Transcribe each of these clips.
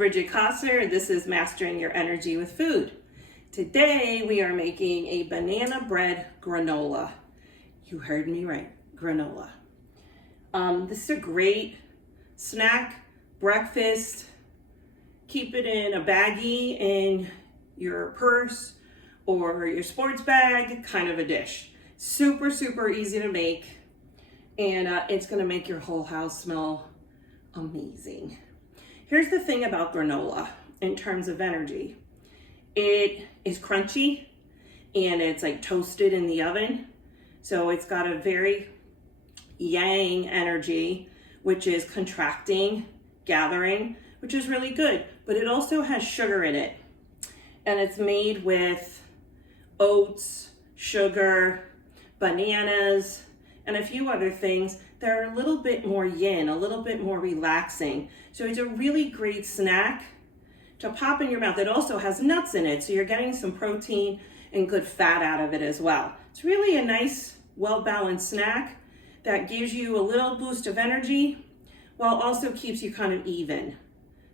Bridgette Kossor, and this is Mastering Your Energy with Food. Today we are making a banana bread granola. You heard me right, granola. This is a great snack, breakfast. Keep it in a baggie in your purse or your sports bag, kind of a dish. Super, super easy to make, and it's gonna make your whole house smell amazing. Here's the thing about granola in terms of energy. It is crunchy and it's like toasted in the oven. So it's got a very yang energy, which is contracting, gathering, which is really good. But it also has sugar in it. And it's made with oats, sugar, bananas, and a few other things that are a little bit more yin, a little bit more relaxing. So it's a really great snack to pop in your mouth. It also has nuts in it, so you're getting some protein and good fat out of it as well. It's really a nice, well-balanced snack that gives you a little boost of energy while also keeps you kind of even.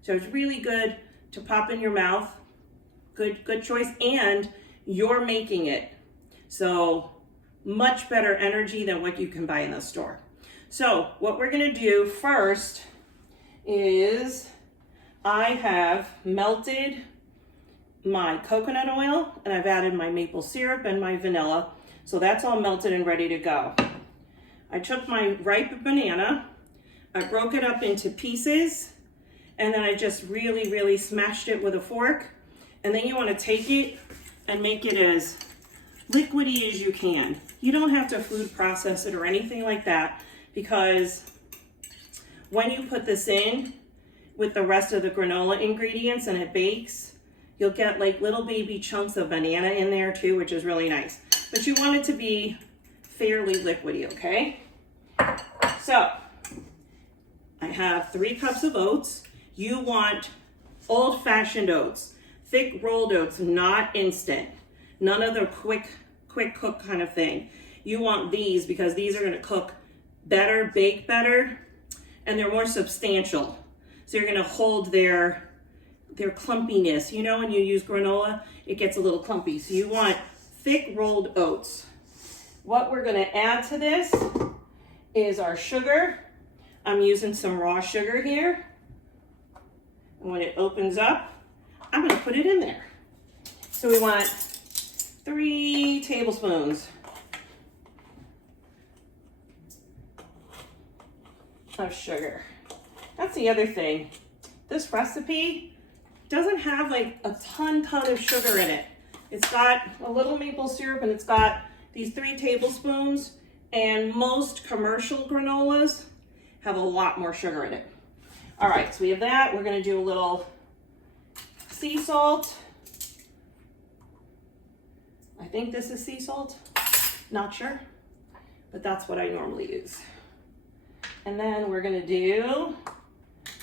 So it's really good to pop in your mouth. Good choice, and you're making it. So much better energy than what you can buy in the store. So what we're gonna do first is I have melted my coconut oil and I've added my maple syrup and my vanilla. So that's all melted and ready to go. I took my ripe banana, I broke it up into pieces, and then I just really smashed it with a fork. And then you want to take it and make it as liquidy as you can. You don't have to food process it or anything like that, because when you put this in with the rest of the granola ingredients and it bakes, you'll get like little baby chunks of banana in there too, which is really nice. But you want it to be fairly liquidy, okay? So I have 3 cups of oats. You want old-fashioned oats, thick rolled oats, not instant. None of the quick cook kind of thing. You want these because these are gonna cook better, bake better, and they're more substantial. So you're gonna hold their clumpiness. You know, when you use granola, it gets a little clumpy. So you want thick rolled oats. What we're gonna add to this is our sugar. I'm using some raw sugar here. And when it opens up, I'm gonna put it in there. So we want 3 tablespoons of sugar. That's the other thing. This recipe doesn't have like a ton of sugar in it. It's got a little maple syrup and it's got these 3 tablespoons, and most commercial granolas have a lot more sugar in it. All right, so we have that. We're gonna do a little sea salt. I think this is sea salt, not sure, but that's what I normally use. And then we're gonna do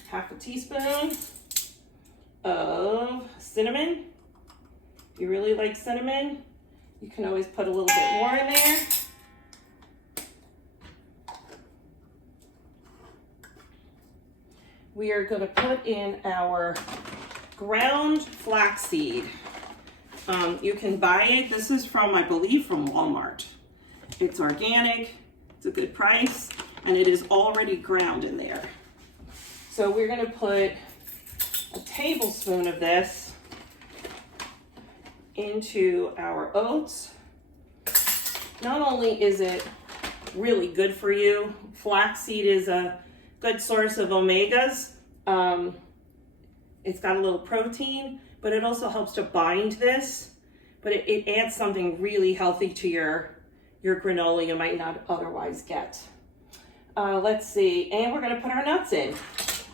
half a teaspoon of cinnamon. If you really like cinnamon, you can always put a little bit more in there. We are gonna put in our ground flaxseed. You can buy it. This is from, I believe, from Walmart. It's organic, it's a good price, and it is already ground in there. So we're gonna put a tablespoon of this into our oats. Not only is it really good for you, flaxseed is a good source of omegas. It's got a little protein, but it also helps to bind this, but it adds something really healthy to your granola you might not otherwise get. Let's see, and we're gonna put our nuts in.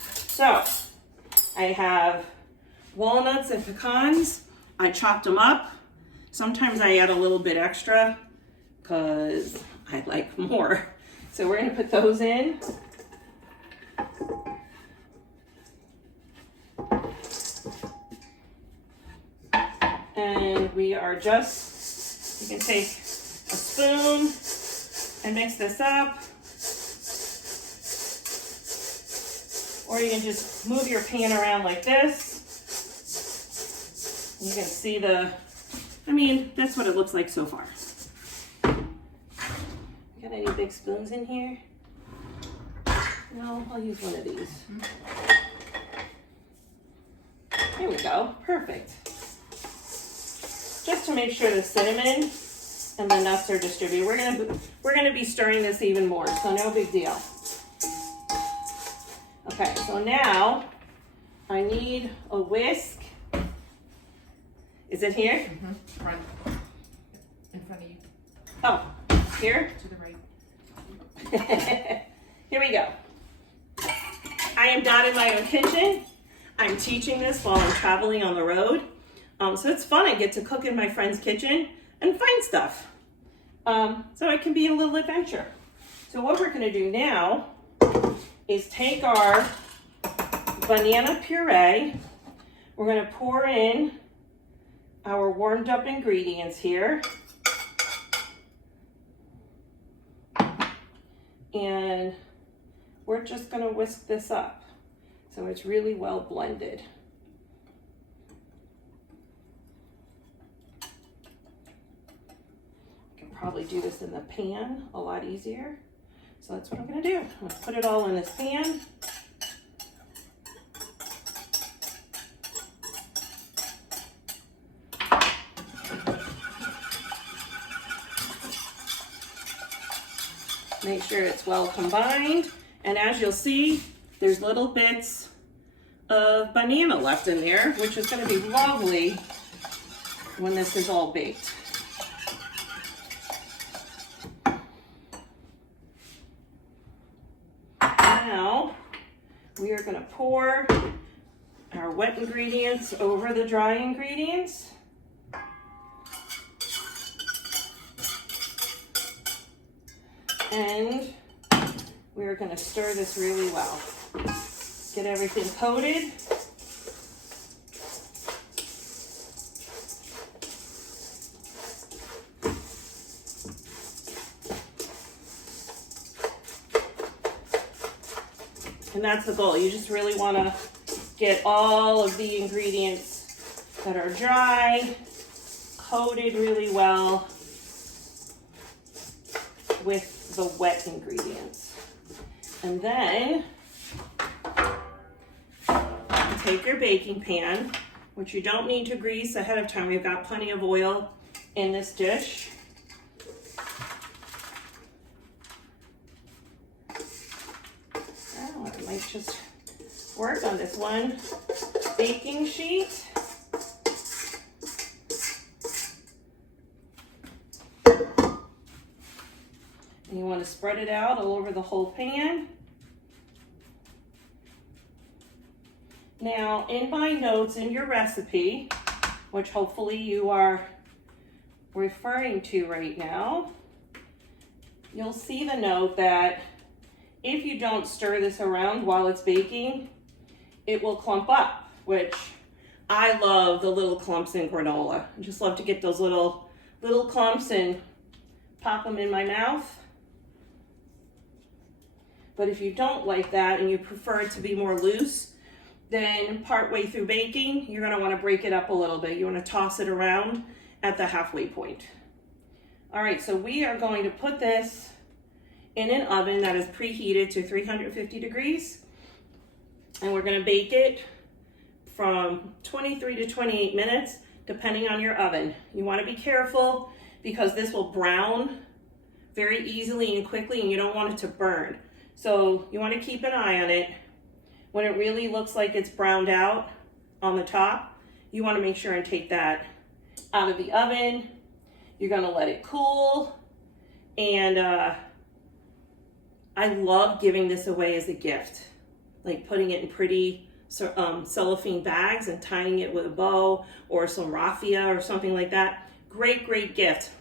So I have walnuts and pecans. I chopped them up. Sometimes I add a little bit extra because I like more. So we're gonna put those in. And we are just, you can take a spoon and mix this up. Or you can just move your pan around like this. You can see that's what it looks like so far. Got any big spoons in here? No, I'll use one of these. There we go, perfect. Just to make sure the cinnamon and the nuts are distributed. We're gonna be stirring this even more, so no big deal. Okay, so now I need a whisk. Is it here? Mm-hmm. Front. In front of you. Oh, here? To the right. Here we go. I am not in my own kitchen. I'm teaching this while I'm traveling on the road. So it's fun. I get to cook in my friend's kitchen and find stuff. So it can be a little adventure. So what we're gonna do now is take our banana puree. We're gonna pour in our warmed up ingredients here. And we're just gonna whisk this up so it's really well blended. I can probably do this in the pan a lot easier. So that's what I'm gonna do. I'm gonna put it all in this pan. Make sure it's well combined. And as you'll see, there's little bits of banana left in there, which is gonna be lovely when this is all baked. Now, we are gonna pour our wet ingredients over the dry ingredients. And we're going to stir this really well. Get everything coated. And that's the goal. You just really want to get all of the ingredients that are dry coated really well with the wet ingredients. And then take your baking pan, which you don't need to grease ahead of time. We've got plenty of oil in this dish. Oh, I might just work on this one baking sheet. And you want to spread it out all over the whole pan. Now, in my notes in your recipe, which hopefully you are referring to right now, you'll see the note that if you don't stir this around while it's baking, it will clump up, which I love the little clumps in granola. I just love to get those little clumps and pop them in my mouth. But if you don't like that and you prefer it to be more loose, then partway through baking, you're gonna wanna break it up a little bit. You wanna toss it around at the halfway point. All right, so we are going to put this in an oven that is preheated to 350 degrees. And we're gonna bake it from 23 to 28 minutes, depending on your oven. You wanna be careful because this will brown very easily and quickly and you don't want it to burn. So you want to keep an eye on it. When it really looks like it's browned out on the top, you want to make sure and take that out of the oven. You're going to let it cool. And I love giving this away as a gift, like putting it in pretty cellophane bags and tying it with a bow or some raffia or something like that. Great, great gift.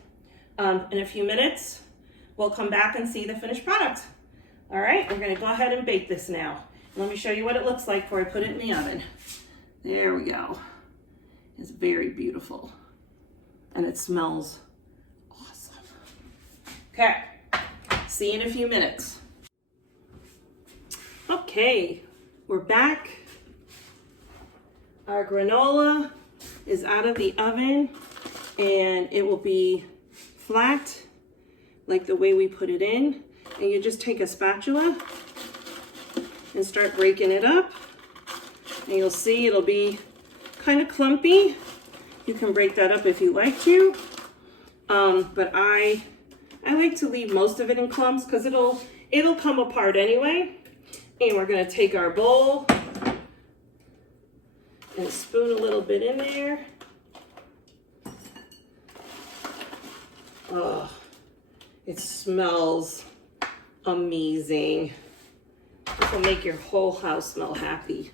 In a few minutes, we'll come back and see the finished product. All right, we're gonna go ahead and bake this now. Let me show you what it looks like before I put it in the oven. There we go. It's very beautiful. And it smells awesome. Okay, see you in a few minutes. Okay, We're back. Our granola is out of the oven and it will be flat like the way we put it in. And you just take a spatula and start breaking it up. And you'll see it'll be kind of clumpy. You can break that up if you like to. But I like to leave most of it in clumps because it'll come apart anyway. And we're gonna take our bowl and spoon a little bit in there. Oh, it smells amazing. This will make your whole house smell happy.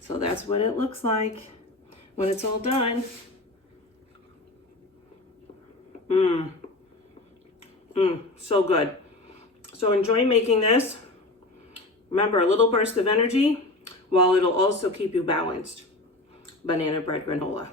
So that's what it looks like when it's all done. So good. So enjoy making this. Remember, a little burst of energy, while it'll also keep you balanced. Banana bread granola.